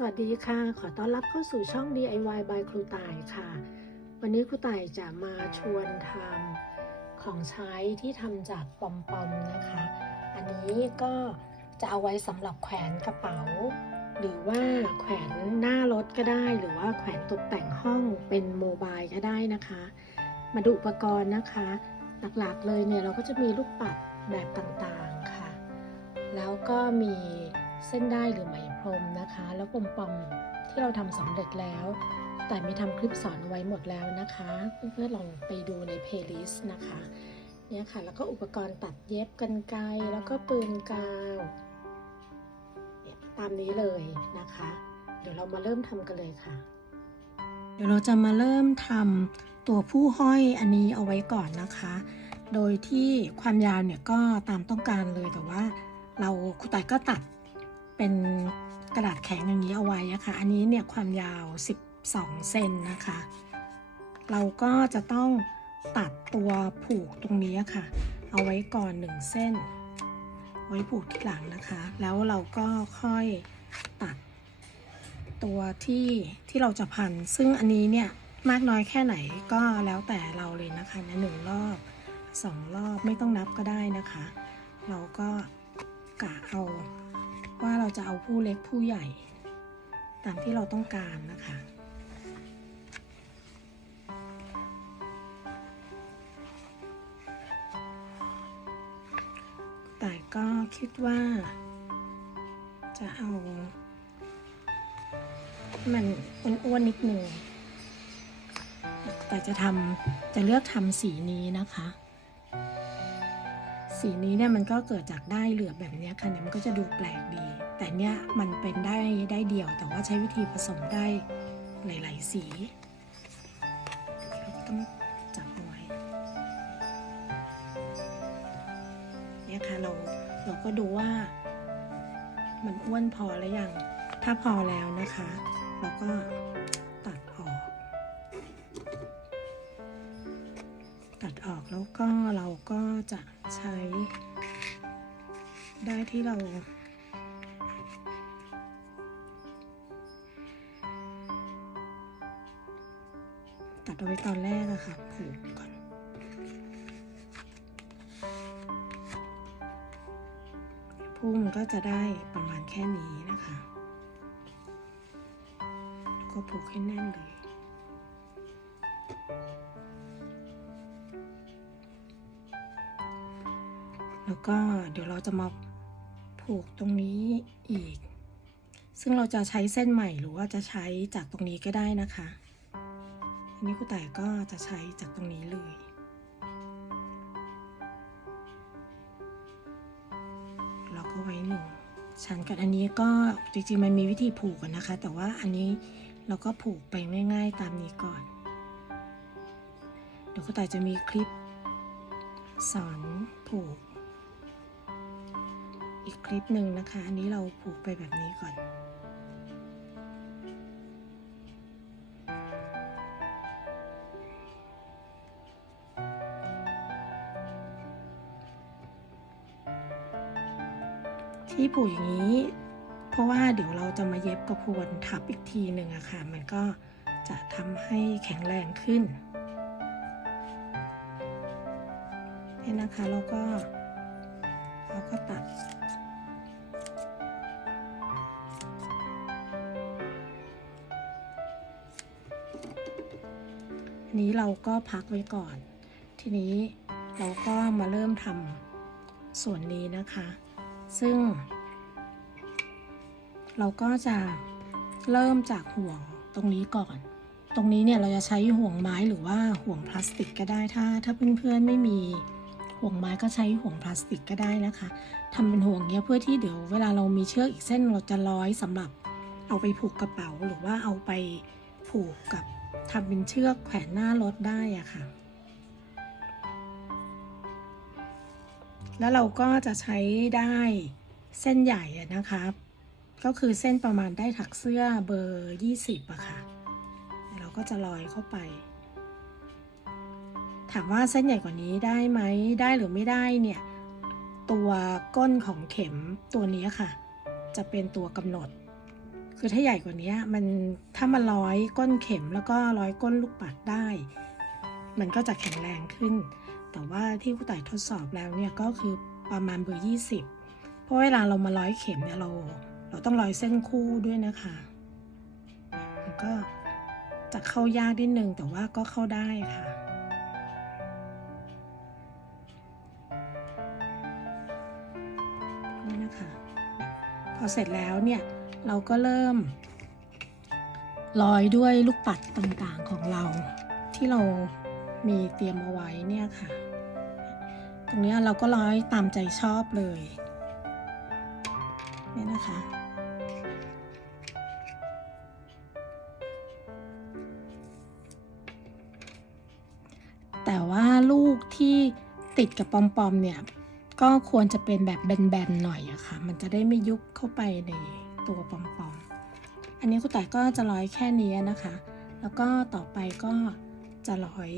สวัสดีค่ะ ขอต้อนรับเข้าสู่ช่อง DIY by ครูต่ายค่ะ วันนี้ครูต่ายจะมาชวนทำของใช้ที่ทำจากปอมปอมนะคะ อันนี้ก็จะเอาไว้สำหรับแขวนกระเป๋า หรือว่าแขวนหน้ารถก็ได้ หรือว่าแขวนตกแต่งห้องเป็นโมบายก็ได้นะคะ มาดูอุปกรณ์นะคะ หลักๆเลยเนี่ยเราก็จะมีลูกปัดแบบต่างๆค่ะ แล้วก็มี เส้นได้หรือไหมพรมนะคะ แล้วปมปอมที่เราทำสำเร็จแล้ว แต่มีทำคลิปสอนไว้หมดแล้วนะคะเพื่อนๆลองไปดูในเพลย์ลิสต์นะคะเนี่ยค่ะ แล้วก็อุปกรณ์ตัดเย็บกันไกรแล้วก็ปืนกาวเนี่ยตามนี้เลยนะคะ เดี๋ยวเรามาเริ่มทำกันเลยค่ะ เดี๋ยวเราจะมาเริ่มทำตัวผู้ห้อยอันนี้เอาไว้ก่อนนะคะ โดยที่ความยาวเนี่ยก็ตามต้องการเลยแต่ว่าเราครูต่ายก็ตัด เป็นกระดาษแข็งอย่างนี้เอาไว้นะคะอันนี้เนี่ยความยาว 12 เซนนะคะ เราก็จะต้องตัดตัวผูกตรงนี้ค่ะ เอาไว้ก่อน 1 เส้น ไว้ผูกที่หลังนะคะ แล้วเราก็ค่อยตัดตัวที่ที่เราจะพัน ซึ่งอันนี้เนี่ยมากน้อยแค่ไหนก็แล้วแต่เราเลยนะคะในหนึ่งรอบสองรอบไม่ต้องนับก็ได้นะคะ เราก็กะเอา ว่าเราจะเอาผู้เล็กผู้ใหญ่ ตามที่เราต้องการนะคะแต่ก็คิดว่า จะเอา มันอ้วนๆนิดหนึ่งแต่จะทำจะเลือกทำสีนี้นะคะ สีนี้เนี่ยมันก็เกิดจากได้เหลือบแบบนี้ค่ะเนี่ยมันก็จะดูแปลกดี แต่เนี่ยมันเป็นได้ได้เดียว แต่ว่าใช้วิธีผสมได้หลาย ๆ สีเราก็ต้องจับเอาไว้เนี่ยค่ะเราเราก็ดูว่า มันอ้วนพอแล้วยัง ถ้าพอแล้วนะคะ เราก็ ก็เราก็จะใช้ได้ที่เราตัดเอาไว้ตอนแรกอะค่ะผูกก่อนพุ่มก็จะได้ประมาณแค่นี้นะคะแล้วก็ผูกให้แน่นเลย แล้วก็เดี๋ยวเราจะมาผูกตรงนี้อีก ซึ่งเราจะใช้เส้นใหม่หรือว่าจะใช้จากตรงนี้ก็ได้นะคะ อันนี้ครูแต่ก็จะใช้จากตรงนี้เลยเราก็ไว้หนึ่งชั้นกับอันนี้ก็จริงๆมันมีวิธีผูกกันนะคะ แต่ว่าอันนี้เราก็ผูกไปง่าย ๆ ตามนี้ก่อน เดี๋ยวครูแต่จะมีคลิปสอนผูก อีกคลิปหนึ่งนะคะ อันนี้เราผูกไปแบบนี้ก่อน ที่ผูกอย่างนี้ เพราะว่าเดี๋ยวเราจะมาเย็บกระพวนทับอีกทีหนึ่งอะค่ะ มันก็จะทำให้แข็งแรงขึ้นเนี่นะคะแล้วก็เราก็ตัด นี้เราก็พักไว้ก่อน ทีนี้เราก็มาเริ่มทำส่วนนี้นะคะ ซึ่ง เราก็จะเริ่มจากห่วงตรงนี้ก่อน ตรงนี้เนี่ยเราจะใช้ห่วงไม้หรือว่าห่วงพลาสติกก็ได้ถ้า ถ้าเพื่อนๆไม่มีห่วงไม้ก็ใช้ห่วงพลาสติกก็ได้นะคะทำเป็นห่วงเนี้ยเพื่อที่เดี๋ยวเวลาเรามีเชือกอีกเส้นเราจะร้อยสำหรับเอาไปผูกกระเป๋าหรือว่าเอาไปผูกกับ ทำเป็นเชือกแขวนหน้ารถได้อะค่ะ แล้วเราก็จะใช้ได้เส้นใหญ่อะนะคะก็คือเส้นประมาณได้ถักเสื้อเบอร์ 20อะค่ะ เราก็จะลอยเข้าไป ถามว่าเส้นใหญ่กว่านี้ได้ไหม ได้หรือไม่ได้เนี่ย ตัวก้นของเข็มตัวนี้ค่ะ จะเป็นตัวกำหนด คือถ้าใหญ่กว่านี้มันถ้ามันร้อยก้นเข็มแล้วก็ร้อยก้นลูกปัดได้ มันก็จะแข็งแรงขึ้น แต่ว่าที่ผู้ไต่ทดสอบแล้วเนี่ยก็คือประมาณเบอร์20เพราะเวลาเรามาร้อยเข็มเนี่ยเรา เราต้องร้อยเส้นคู่ด้วยนะคะมันก็จะเข้ายากนิดนึงแต่ว่าก็เข้าได้ค่ะนี่นะคะ พอเสร็จแล้วเนี่ย เราก็เริ่มร้อยด้วยลูกปัดต่างๆของเรา ที่เรามีเตรียมเอาไว้เนี่ยค่ะ ตรงนี้เราก็ร้อยตามใจชอบเลยเนี่ยนะคะแต่ว่าลูกที่ติดกับปอมๆเนี่ย ก็ควรจะเป็นแบบแบนๆหน่อยอะค่ะ มันจะได้ไม่ยุบเข้าไปใน ตัวปอมๆอันนี้คุณต่ายก็จะร้อยแค่นี้นะคะ แล้วก็ต่อไปก็จะร้อย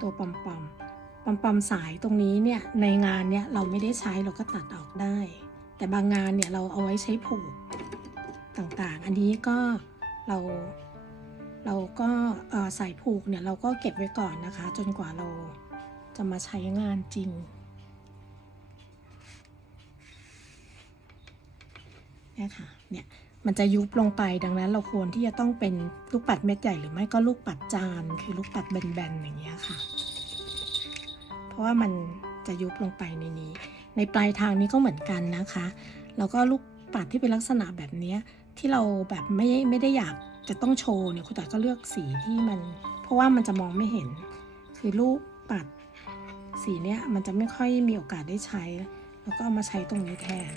ตัวปอมๆปอมปอมๆสายตรงนี้เนี่ยในงานเนี่ยเราไม่ได้ใช้เราก็ตัดออกได้ แต่บางงานเนี่ยเราเอาไว้ใช้ผูกต่างๆ อันนี้ก็เราเราก็สายผูกเนี่ยเราก็เก็บไว้ก่อนนะคะ จนกว่าเราจะมาใช้งานจริง นี่ยค่ะเนี่ยมันจะยุบลงไปดังนั้นเราควรที่จะต้องเป็นลูกปัดเม็ดใหญ่หรือไม่ก็ลูกปัดจาน คือลูกปัดแบนๆอย่างเงี้ยค่ะ เพราะว่ามันจะยุบลงไปในนี้ ในปลายทางนี้ก็เหมือนกันนะคะ แล้วก็ลูกปัดที่เป็นลักษณะแบบเนี้ยที่เราแบบไม่ไม่ได้อยากจะต้องโชว์เนี่ยคุณตาก็เลือกสีที่มัน เพราะว่ามันจะมองไม่เห็น คือลูกปัดสีเนี้ยมันจะไม่ค่อยมีโอกาสได้ใช้ แล้วก็เอามาใช้ตรงนี้แทน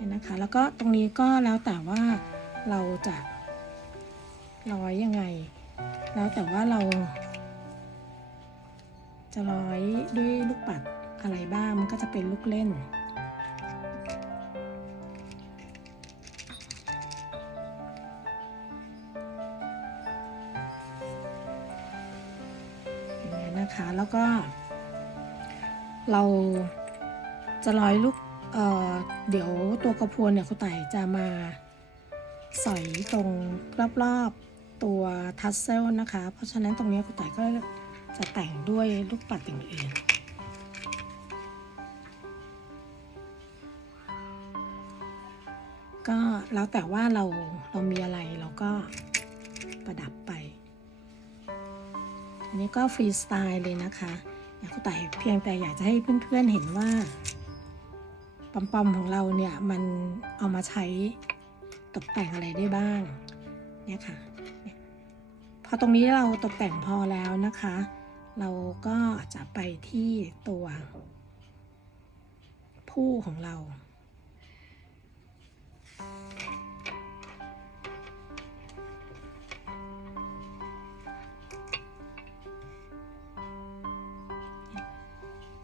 เนี่ยนะคะ แล้วก็ตรงนี้ก็แล้วแต่ว่าเราจะร้อยยังไง แล้วแต่ว่าเรา จะร้อยด้วยลูกปัดอะไรบ้างมันก็จะเป็นลูกเล่นอย่างนี้ยนะคะแล้วก็ เราจะร้อยลูก เดี๋ยวตัวกระพวนเนี่ยคุณไต่จะมาสอยตรงรอบๆตัวทัสเซลนะคะ เพราะฉะนั้นตรงนี้คุณไต่ก็จะแต่งด้วยลูกปัดอย่างอื่นก็แล้วแต่ว่าเราเรามีอะไรเราก็ประดับไป อันนี้ก็ฟรีสไตล์เลยนะคะอยากคุณไต่เพียงแต่อยากจะให้เพื่อนๆเห็นว่า ปอมปอมๆของเราเนี่ยมันเอามาใช้ตกแต่งอะไรได้บ้างเนี่ยค่ะพอตรงนี้เราตกแต่งพอแล้วนะคะ เราก็จะไปที่ตัวผู้ของเรา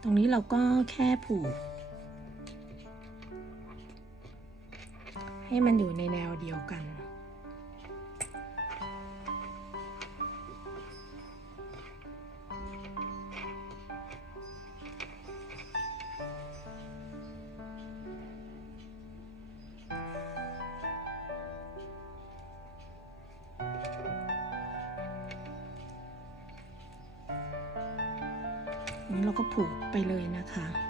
ตรงนี้เราก็แค่ผูก ให้มันอยู่ในแนวเดียวกันนี้เราก็ผูกไปเลยนะคะ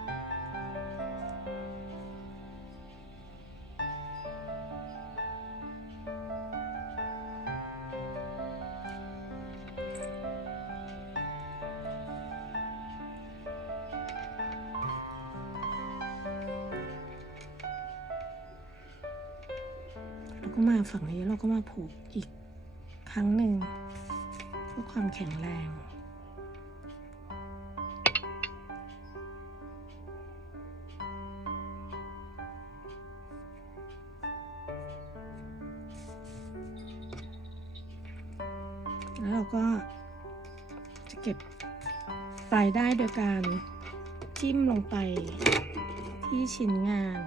ก็มาฝั่งนี้เราก็มาผูกอีกครั้งหนึ่งเพื่อความแข็งแรงแล้วเราก็จะเก็บปลายได้โดยการจิ้มลงไปที่ชิ้นงาน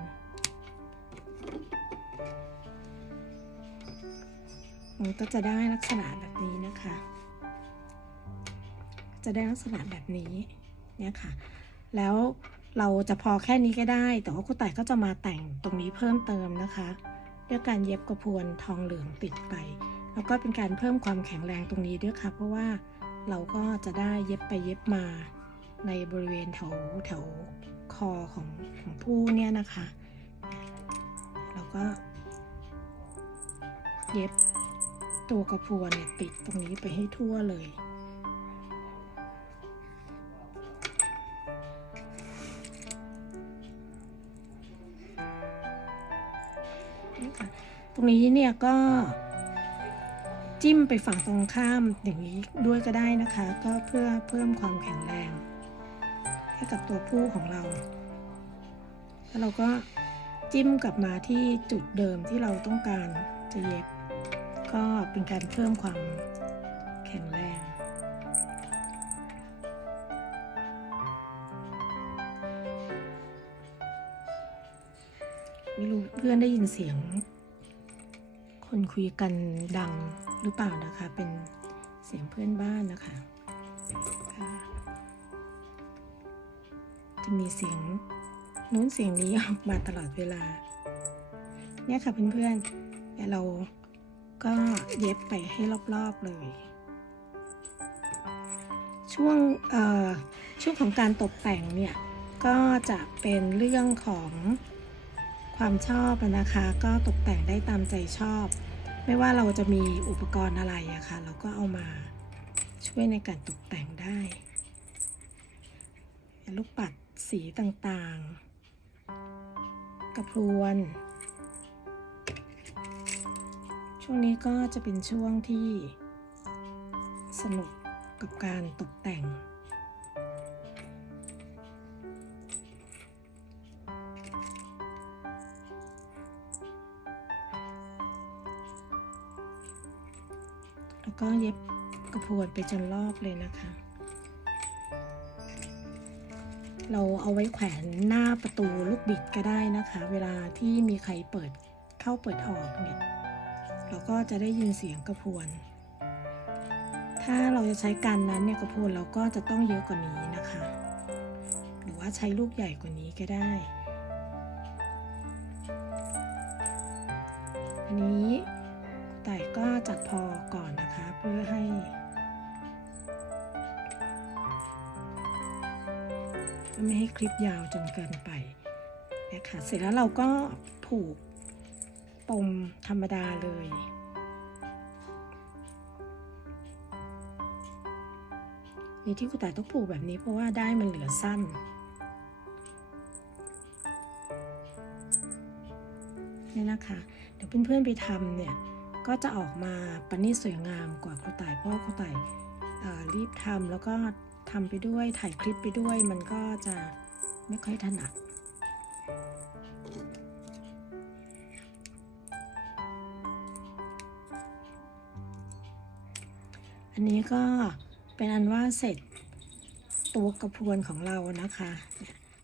มันก็จะได้ลักษณะแบบนี้นะคะ จะได้ลักษณะแบบนี้เนี่ยค่ะ แล้วเราจะพอแค่นี้ก็ได้ แต่ว่าครูต่ายก็จะมาแต่งตรงนี้เพิ่มเติมนะคะด้วยการเย็บกระพวนทองเหลืองติดไป แล้วก็เป็นการเพิ่มความแข็งแรงตรงนี้ด้วยค่ะ เพราะว่าเราก็จะได้เย็บไปเย็บมาในบริเวณแถวแถวคอของของผู้เนี่ยนะคะ แล้วก็เย็บ ตัวกระพวนเนี่ยติดตรงนี้ไปให้ทั่วเลย ตรงนี้เนี่ยก็จิ้มไปฝั่งตรงข้ามอย่างนี้ด้วยก็ได้นะคะ ก็เพื่อเพิ่มความแข็งแรง ให้กับตัวผู้ของเรา แล้วเราก็จิ้มกลับมาที่จุดเดิมที่เราต้องการจะเย็บ ก็เป็นการเพิ่มความแข็งแรง ไม่รู้เพื่อนได้ยินเสียง คนคุยกันดังหรือเปล่านะคะ เป็นเสียงเพื่อนบ้านนะคะ จะมีเสียงนู้นเสียงนี้ออกมาตลอดเวลา เนี่ยค่ะเพื่อนๆแต่เรา ก็เย็บไปให้รอบๆเลย ช่วงช่วงของการตกแต่งเนี่ยก็จะเป็นเรื่องของความชอบนะคะ ก็ตกแต่งได้ตามใจชอบ ไม่ว่าเราจะมีอุปกรณ์อะไรอะคะ่ะ เราก็เอามาช่วยในการตกแต่งได้ลูกปัดสีต่างๆ กระพรวน ช่วงนี้ก็จะเป็นช่วงที่สนุกกับการตกแต่ง แล้วก็เย็บกระพวนไปจนรอบเลยนะคะ เราเอาไว้แขวนหน้าประตูลูกบิดก็ได้นะคะ เวลาที่มีใครเปิดเข้าเปิดออกเนี่ย เราก็จะได้ยินเสียงกระพวน ถ้าเราจะใช้การนั้นเนี่ยกระพวนเราก็จะต้องเยอะกว่านี้นะคะ หรือว่าใช้ลูกใหญ่กว่านี้ก็ได้ อันนี้ไต่ก็จัดพอก่อนนะคะเพื่อให้ไม่ให้คลิปยาวจนเกินไปนะคะเสร็จแล้วเราก็ผูก ปมธรรมดาเลย นี่ที่คุณต่ายต้องผูกแบบนี้เพราะว่าได้มันเหลือสั้น นี่นะคะ เดี๋ยวเพื่อนๆไปทำเนี่ย ก็จะออกมาประณีตสวยงามกว่าครูต่ายเพราะว่าครูต่ายเอ่อรีบทำแล้วก็ทำไปด้วยถ่ายคลิปไปด้วยมันก็จะไม่ค่อยถนัด อันนี้ก็เป็นอันว่าเสร็จตัวกระพวนของเรานะคะ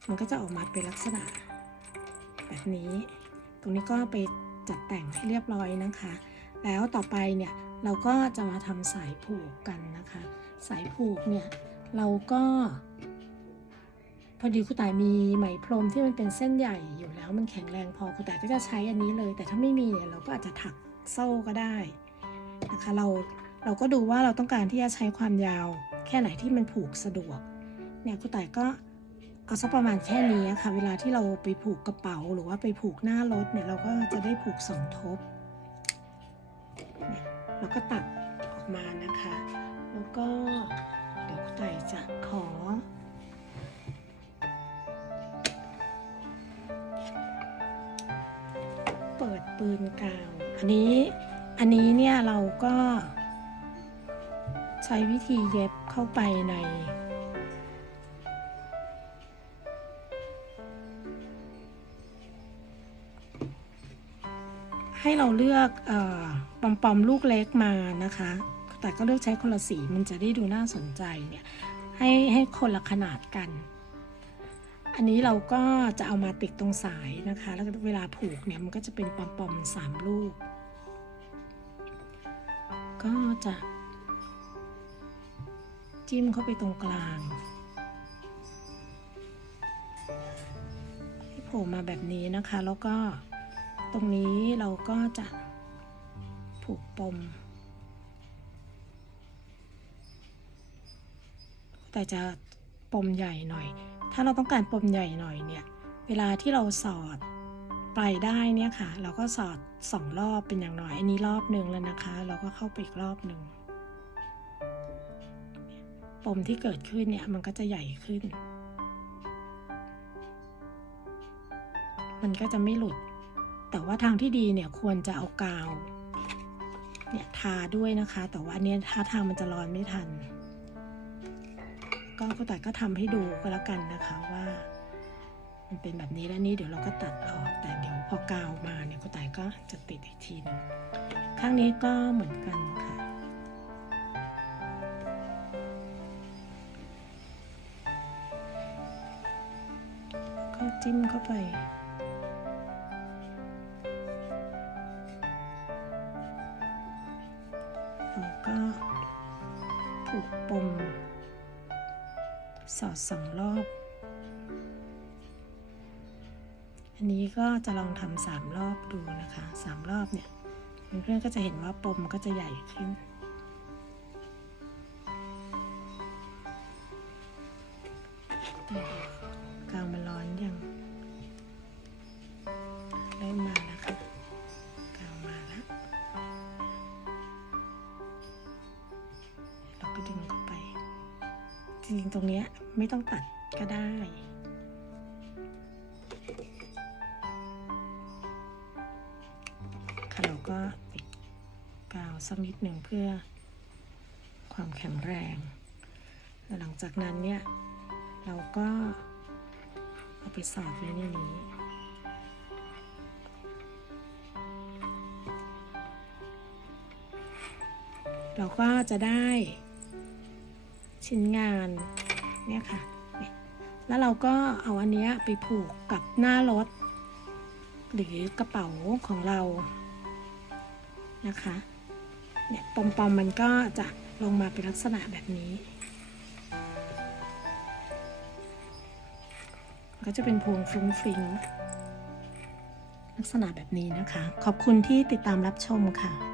มันก็จะออกมาเป็นลักษณะ แบบนี้ ตรงนี้ก็ไปจัดแต่งให้เรียบร้อยนะคะ แล้วต่อไปเนี่ยเราก็จะมาทำสายผูกกันนะคะ สายผูกเนี่ยเราก็ พอดีคุณต่ายมีไหมพรมที่มันเป็นเส้นใหญ่อยู่แล้วมันแข็งแรงพอคุณต่ายก็จะใช้อันนี้เลย แต่ถ้าไม่มีเนี่ยเราก็อาจจะถักโซ่ก็ได้นะคะ เรา เราก็ดูว่าเราต้องการที่จะใช้ความยาว แค่ไหนที่มันผูกสะดวก เนี่ยคุณต่ายก็เอาสักประมาณแค่นี้ค่ะ เวลาที่เราไปผูกกระเป๋าหรือว่าไปผูกหน้ารถเนี่ยเราก็จะได้ผูกสองทบเนี่ยเราก็ตัดออกมานะคะ แล้วก็เดี๋ยวคุณต่ายจะขอเปิดปืนกาว อันนี้ อันนี้เนี่ยเราก็ ใช้วิธีเย็บเข้าไปใน ให้เราเลือกออปอมปอมลูกเล็กมานะคะ แต่ก็เลือกใช้คนละสีมันจะได้ดูน่าสนใจเนี่ยให้ให้คนละขนาดกัน อันนี้เราก็จะเอามาติดตรงสายนะคะ แล้วเวลาผูกเนี่ยมันก็จะเป็นปอมปอมสามลูก ก็จะ จิ้มเข้าไปตรงกลาง ให้โผล่มาแบบนี้นะคะ แล้วก็ตรงนี้เราก็จะผูกปม แต่จะปมใหญ่หน่อย ถ้าเราต้องการปมใหญ่หน่อยเนี่ย เวลาที่เราสอดปลายได้เนี่ยค่ะ เราก็สอดสองรอบเป็นอย่างน้อย อันนี้รอบหนึ่งแล้วนะคะ เราก็เข้าไปอีกรอบหนึ่ง ปมที่เกิดขึ้นเนี่ยมันก็จะใหญ่ขึ้น มันก็จะไม่หลุด แต่ว่าทางที่ดีเนี่ยควรจะเอากาวเนี่ยทาด้วยนะคะ แต่ว่าอันเนี้ยถ้าทางมันจะร้อนไม่ทัน ก็คุณต่ายก็ทำให้ดูก็แล้วกันนะคะว่า มันเป็นแบบนี้แล้วนี่เดี๋ยวเราก็ตัดออกแต่เดี๋ยวพอกาวมาเนี่ยคุณต่ายก็จะติดอีกทีหนึงข้างนี้ก็เหมือนกันค่ะ ก็จิ้มเข้าไป แล้วก็ผูกปม สอดสองรอบ อันนี้ก็จะลองทำสามรอบดูนะคะสามรอบเนี่ยเพื่อนๆก็จะเห็นว่าปมก็จะใหญ่ขึ้น จริงๆตรงเนี้ยไม่ต้องตัดก็ได้ ค่ะเราก็ติดกาวสักนิดหนึ่งเพื่อความแข็งแรง แล้วหลังจากนั้นเนี่ย เราก็เอาไปสอดไว้ในนี้เราก็จะได้ ชิ้นงานเนี่ยค่ะ แล้วเราก็เอาอันนี้ไปผูกกับหน้ารถ หรือกระเป๋าของเรานะคะเนี่ยปมปอมๆมันก็จะลงมาเป็นลักษณะแบบนี้ ก็จะเป็นพวงฟรุ้งฟริ้งลักษณะแบบนี้นะคะ ขอบคุณที่ติดตามรับชมค่ะ